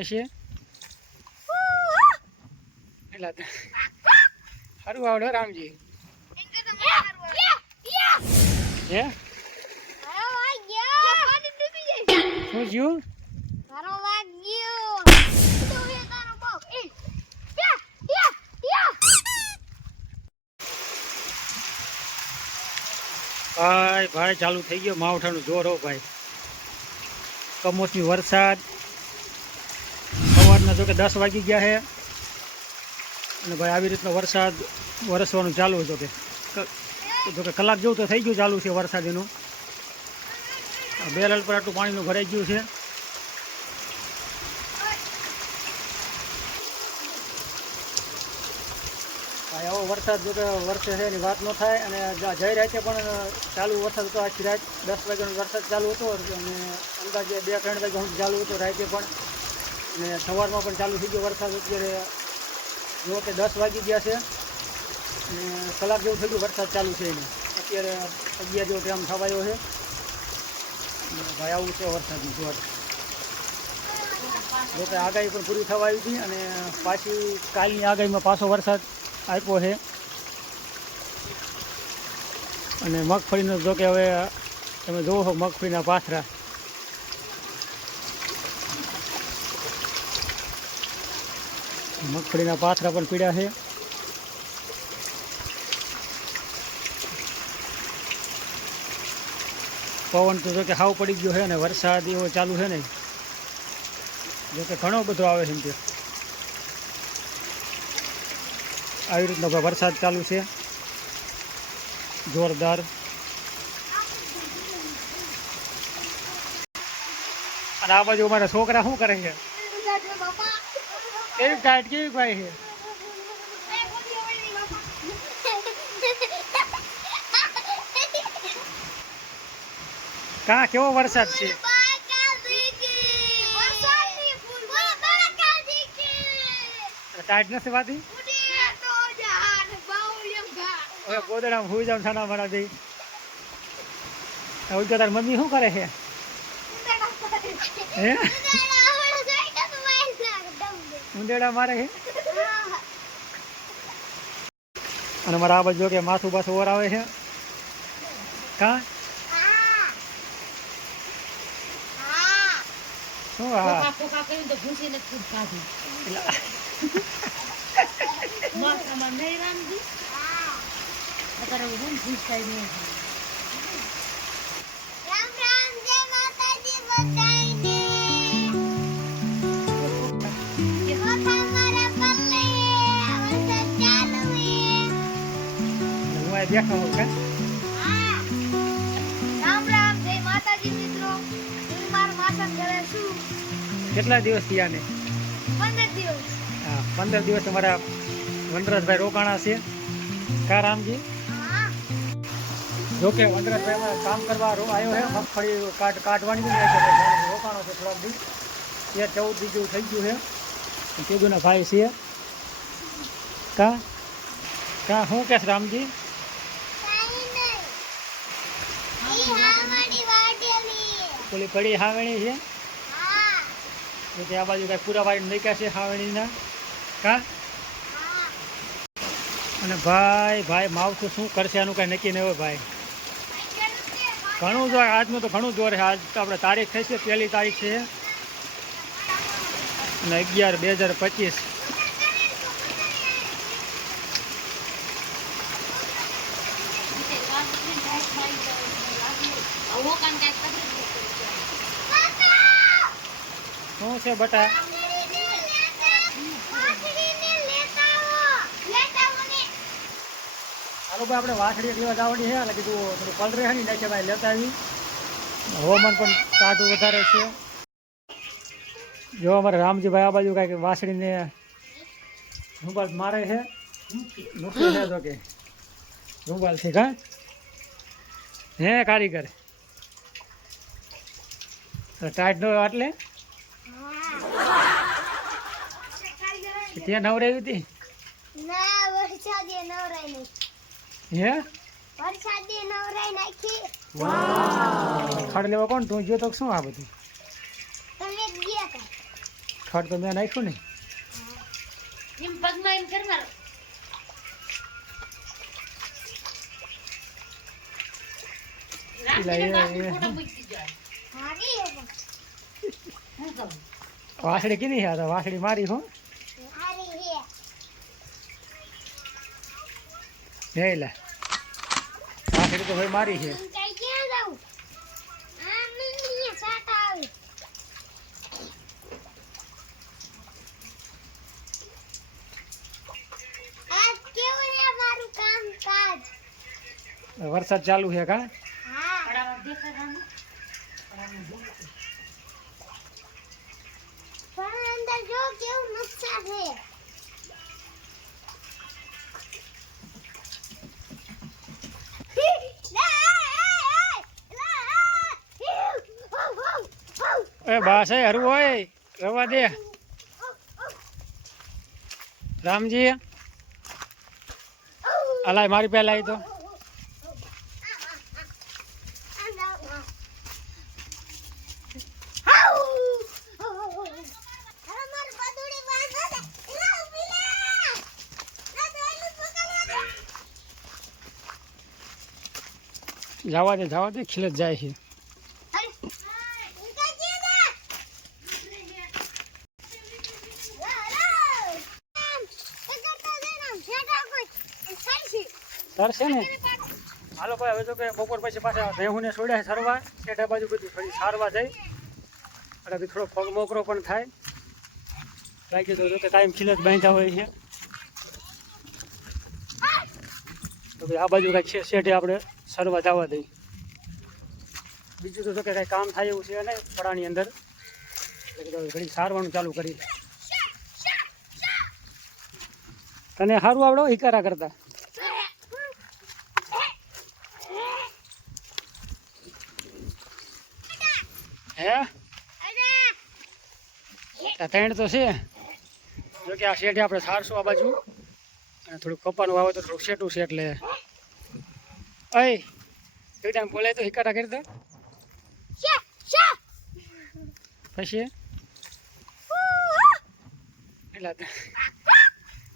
થશે? સારું આવડે રામજી. હે? શું થયું? ભાઈ ભાઈ, ચાલુ થઈ ગયો. માવઠાનું જોર હો ભાઈ. કમોસમી વરસાદ. સવારના જો કે દસ વાગી ગયા છે અને ભાઈ આવી રીતનો વરસાદ વરસવાનું ચાલુ છે કે. જો કે કલાક જેવું તો થઈ ગયું ચાલુ છે વરસાદ એનું. બેરલ પર આટલું પાણીનું ભરાઈ ગયું છે. આવો વરસાદ જો કે વરસે છે એની વાત ન થાય, અને જઈ જઈ રાતે પણ ચાલુ વરસાદ હતો આખી રાત દસ વાગ્યાનો વરસાદ ચાલુ હતો, અને અંદાજે બે ત્રણ વાગ્યા સુધી ચાલુ હતો રાતે પણ. અને સવારમાં પણ ચાલુ થઈ ગયો વરસાદ અત્યારે. જો કે દસ વાગી ગયા છે. અને કલાક જેવું થઈ ગયું વરસાદ ચાલુ છે એને. અત્યારે અગિયાર જેવો ટાઈમ થવાયો છે. ભાઈ આવું છે વરસાદનું જોર. જો કે આગાહી પણ પૂરી થવા આવી હતી અને પાછી કાલની આગાહીમાં પાછો વરસાદ આપ્યો છે. અને મગફળીનો જો કે હવે તમે જોવો છો મગફળીના પાથરા. મગફળીના પાથરા પણ પીડ્યા છે. પવન તો જો કે હાવ પડી ગયો છે ને વરસાદ એવો ચાલુ છે ને જો કે ઘણો બધો આવે છે એમ કે. આવી રીતનો વરસાદ ચાલુ છે. જોરદાર. અને આ બાજુ અમારા છોકરા શું કરે છે? કેવી ટાઈટ કેવી ભાઈ છે કા કેવો વરસાદ છે ટાઈટ નથી વાતી હવે ગોદડામાં હુઈ જાવ છાના મારા જઈ હવે તો તારી મમ્મી શું કરે છે હે ઉંદેડા મારે છે. અને મારા આ બાજુ કે માથું પાછું ઓરાવે છે. કા? શું હા કોકા કરીને તો ભૂસી ખૂબ ખાધું કે રામ રામ જય માતાજી મિત્રો. હું માર માતા ઘરે છું. કેટલા દિવસ થયા ને? હા પંદર દિવસ અમારા વનરાજભાઈ રોકાણા છે. કા રામજી? જોકે વનરાજભાઈ અમારે કામ કરવા રો- આવ્યો હે મગફળી કાટ કાઢવાની રોકાણો છે થોડાક દિવસ. એ ચૌદ બીજું થઈ ગયું છે. તેજુના ભાઈ છે. કા? કા? શું કેશ રામજી? પેલી પડી હાવણી છે. જો આ બાજુ કાંઈ પૂરા વાળી મૂક્યા છે હાવણીના. કા? અને ભાઈ ભાઈ માવઠું શું કરશે આનું કાંઈ નક્કી નહીં હોય ભાઈ. ઘણું જોર, આજનું તો ઘણું જોર છે. આજ તો આપણે તારીખ થઈ છે, પહેલી તારીખ છે. અને અગિયાર બે હજાર પચીસ. શું છે બટા? ભાઈ, આપણે વાસળી લેવા જવાની છે. એટલે કીધું થોડું પલરે હણી નાખે ભાઈ લેતા આવી હવામાન પણ ટાઢું વધારે છે. જો અમારે રામજીભાઈ આ બાજુ કાંઈક વાસળીને રૂમાલ મારે છે. મૂકી છે તો કે રૂમાલ છે કા હે કારીગર. ટાઈટ નો એટલે? ત્યાં નવરાવી હતી? ના વરસાદે નવરાઈ નહીં હે? વરસાદે નવરાઈ નાખી. ખડ લેવા કોણ? તું ગયો તો શું આ બધું? તમે ગયા તા. ખડ તો મેં નાખ્યું ને. એમ પગમાં એમ કર મારો. વાસડી કીધી આ તો વાસળી મારી હો. હે હે લે વાસળી તો ભાઈ મારી છે. તું કઈ ક્યાં જાઉં આ મને સાટા આવે આજ કેવું રે મારું કામ કાજ વરસાદ ચાલુ છે કા? હા પડાવા દેખાડવાનું પડાવવાનું જોવું. પણ અંદર જો કેવું નુકસાન છે. એ બાસ હોય, રવા દે. રામજી, અલાય મારી પહેલા આવી તો. જવા દે જવા દે ખીલ જ જાય છે. સર ને? હાલો ભાઈ, હવે તો કે બપોર પછી પાછા રેહુને છોડ્યા સરવા. સેઠા બાજુ બધી થોડી સારવા જઈ. એટલે બી થોડો પગ મોકરો પણ થાય. લાગી તો કે ટાઈમ જ બાંધ્યા હોય છે. તો આ બાજુ કાંઈક છે, શેઠે આપણે સરવા જવા દઈ. બીજું તો કે કાંઈ કામ થાય એવું છે ને પડાની અંદર. ઘણી સારવાનું ચાલુ કરી. તને સારું આવડો હિકારા કરતા. હે? ત્રણ તો છે. જો કે આ શેઠે આપણે સારશું આ બાજુ. અને થોડુંક કપાનું વાવે તો થોડુંક શેઠું છે એટલે. અય એવી ટાઈમ બોલાય તો હિકાટા કરી દો. પછી? એટલે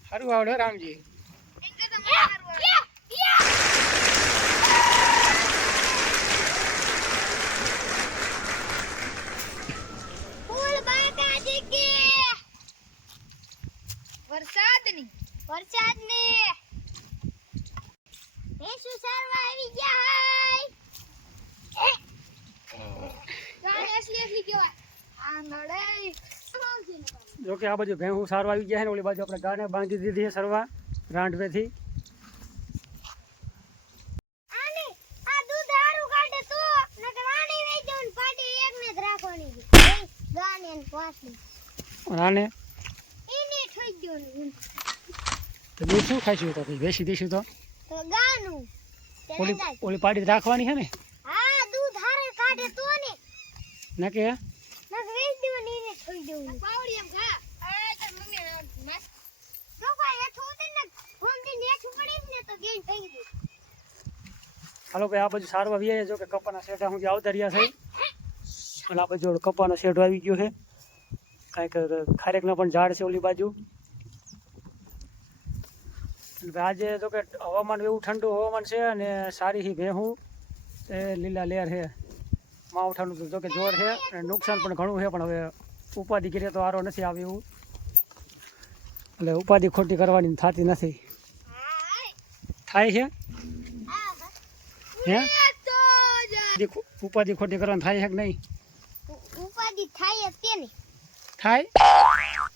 સારું આવડે રામજી. વરસાદની. વરસાદની. ભેંસું સારવા આવી ગયા હાય? જો કે આ બાજુ ભેહું સારવા આવી ગયા છે ને ઓલી બાજુ આપણે ગાને બાંધી દીધી છે સરવા રાંડવેથી આને આ દૂધ હારું કાઢે તો નકર આને લઈ જવું પાટી એકને જ રાખવાની છે એ ગાને ને પાસની અને આને એને ઠોઈ દેવાનું તો શું ખાઈશું તો બેસી દઈશું તો? તો ગાનું. ઓલી ઓલી પાડી રાખવાની છે ને? હા દૂધ હારે કાઢે તો ને. ના કે નકર વેચ દેવાની એને છોડી દેવું પાવડી એમ ખા. અરે તો મમ્મી મસ્ત જો ભાઈ એ છોડી ને ફોનથી ને પડીશ ને તો ગેમ થઈ ગઈ હાલો ભાઈ આ બાજુ સારવા વીએ જો કે કપાના શેઠા હું આવતા રહ્યા છે. અને આ બાજુ કપાનો શેઠ આવી ગયો છે. કાંઈક ખારેકના પણ ઝાડ છે ઓલી બાજુ. આજે તો કે હવામાન એવું ઠંડુ હવામાન છે અને સારી હી ભેહું એ લીલા લેર છે માવઠાનું તો કે જોર છે અને નુકસાન પણ ઘણું છે પણ હવે ઉપાધિ કરીએ તો આરો નથી આવ્યું એવું. એટલે ઉપાધિ ખોટી કરવાની થતી નથી. થાય છે હે? ઉપાધિ ખોટી કરવાની થાય છે કે નહીં? ઉપાધિ થાય થાય?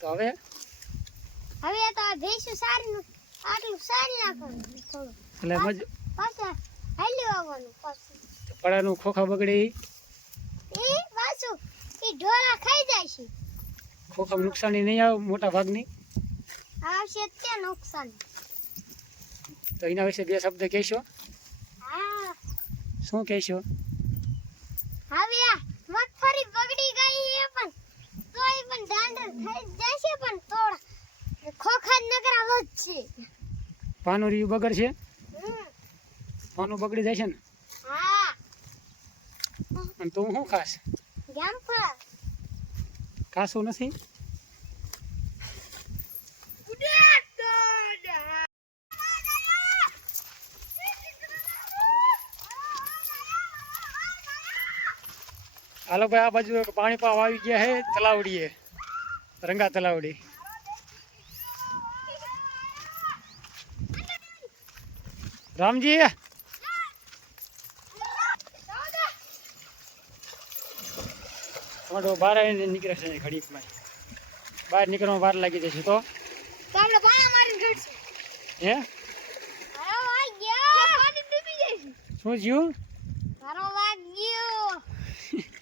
તો હવે? હવે તો આ ભેંસું સારી આટલું સારી નાખવાનું એટલે મજ પાછા હાલ્યું આવવાનું પાછું. પડાનું ખોખા બગડી એ પાછું એ ઢોરા ખાઈ જાય છે. ખોખામાં નુકસાની નહીં આવે મોટા ભાગની? આવશે તે નુકસાન. તો એના વિશે બે શબ્દ કહેશો? હા. શું કહેશો? હવે આ મગફળી બગડી ગઈ પણ તોય પણ દાંડર થઈ જશે પણ થોડા ખોખા નગરા વધશે પાનું રહ્યું બગડશે પાનું બગડી જાય છે ને? અને તું શું ખાસ ખાસું નથી? હાલો ભાઈ આ બાજુ પાણી પાવ આવી ગયા હે તલાવડીએ. રંગા તલાવડી. રામજી. તમારો બહાર આવીને નીકળે છે ઘડીકમાં બહાર નીકળવામાં વાર લાગી જશે તો. હે? શું થયું?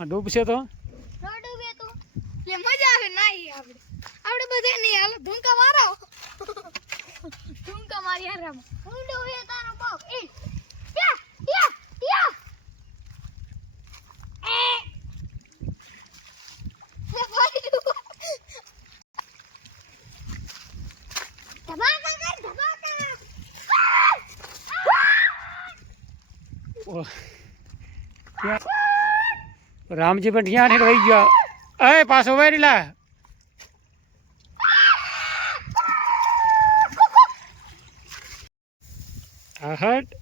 ડૂબશે તો નો ડૂબે તો લે મજા આવે નાઈ આપણે આપણે હાલ ધૂંકા મારો. ધૂંકા મારી હાલ રામ હું તારો બાપ એ યા યા યા. એ. લે ભાઈ. રામજી પણ ત્યાં વહી ગયો. એ પાછો વેરીલા હા હટ.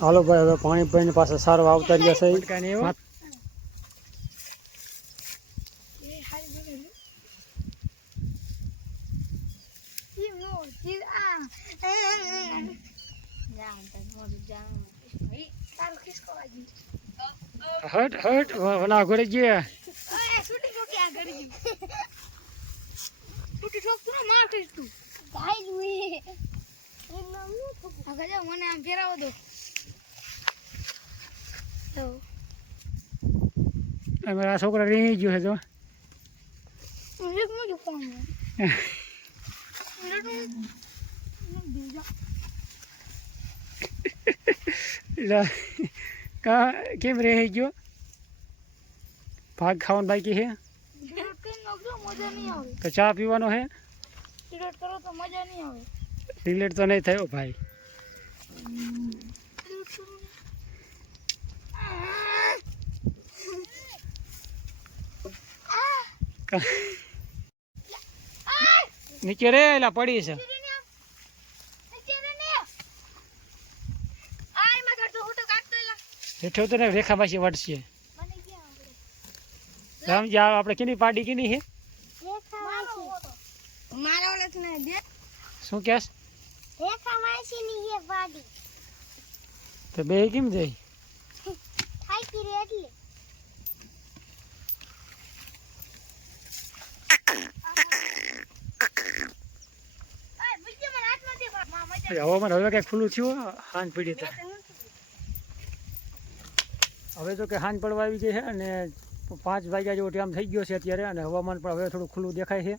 હાલો ભાઈ હવે પાણી ભાઈ પાસે સારો આવતા રહ્યા છે. હટ હટ. વના ઘોડે ગયા? છૂટી ઠોકી આ કરી છૂટી ઠોક તું માર કરીશ તું આગળ મને આમ ફેરાવો દો. અમારા છોકરા રહી ગયો છે તો કા કેમ રહી ગયો? ભાગ ખાવાનું બાકી છે? તો ચા પીવાનો છે? સિગરેટ કરો તો મજા નહીં આવે. રિલેટ તો નહીં થયો ભાઈ. નીચે રે એલા પડી છે. હેઠો તો રેખા પાછી વટશે રામજી આપણે કેની પાડી કેની છે મારા ઓલે ને દે શું કહેશ? રેખા માસી એ પાડી તો બે કેમ જાય? થાકી રે એટલે. હવામાન હવે કઈ ખુલ્લું થયું હાંજ પડી તો. હવે તો કે હાન પડવા આવી ગઈ છે અને પાંચ વાગ્યા જેવો ટાઈમ થઈ ગયો છે અત્યારે અને હવામાન પણ હવે થોડું ખુલ્લું દેખાય છે.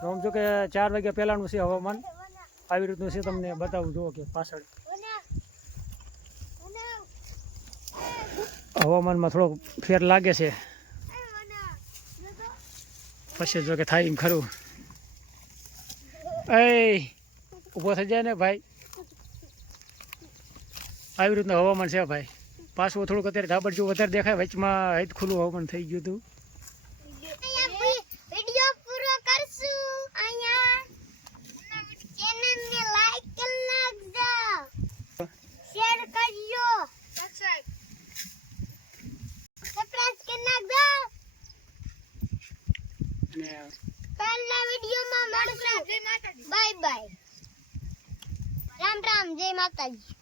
તો આમ જો કે ચાર વાગ્યા પહેલાંનું છે હવામાન. આવી રીતનું છે, તમને બતાવું, જુઓ કે પાછળ. હવામાનમાં થોડોક ફેર લાગે છે. પછી જો કે થાય એમ ખરું. એ ઊભો થઈ જાય ને ભાઈ. આવી રીતનું હવામાન છે, ભાઈ. પાછું થોડુંક અત્યારે ધાબડ જેવું વધારે દેખાય, વચમાં હૈદ ખુલ્લું હવામાન થઈ ગયું હતું. રામ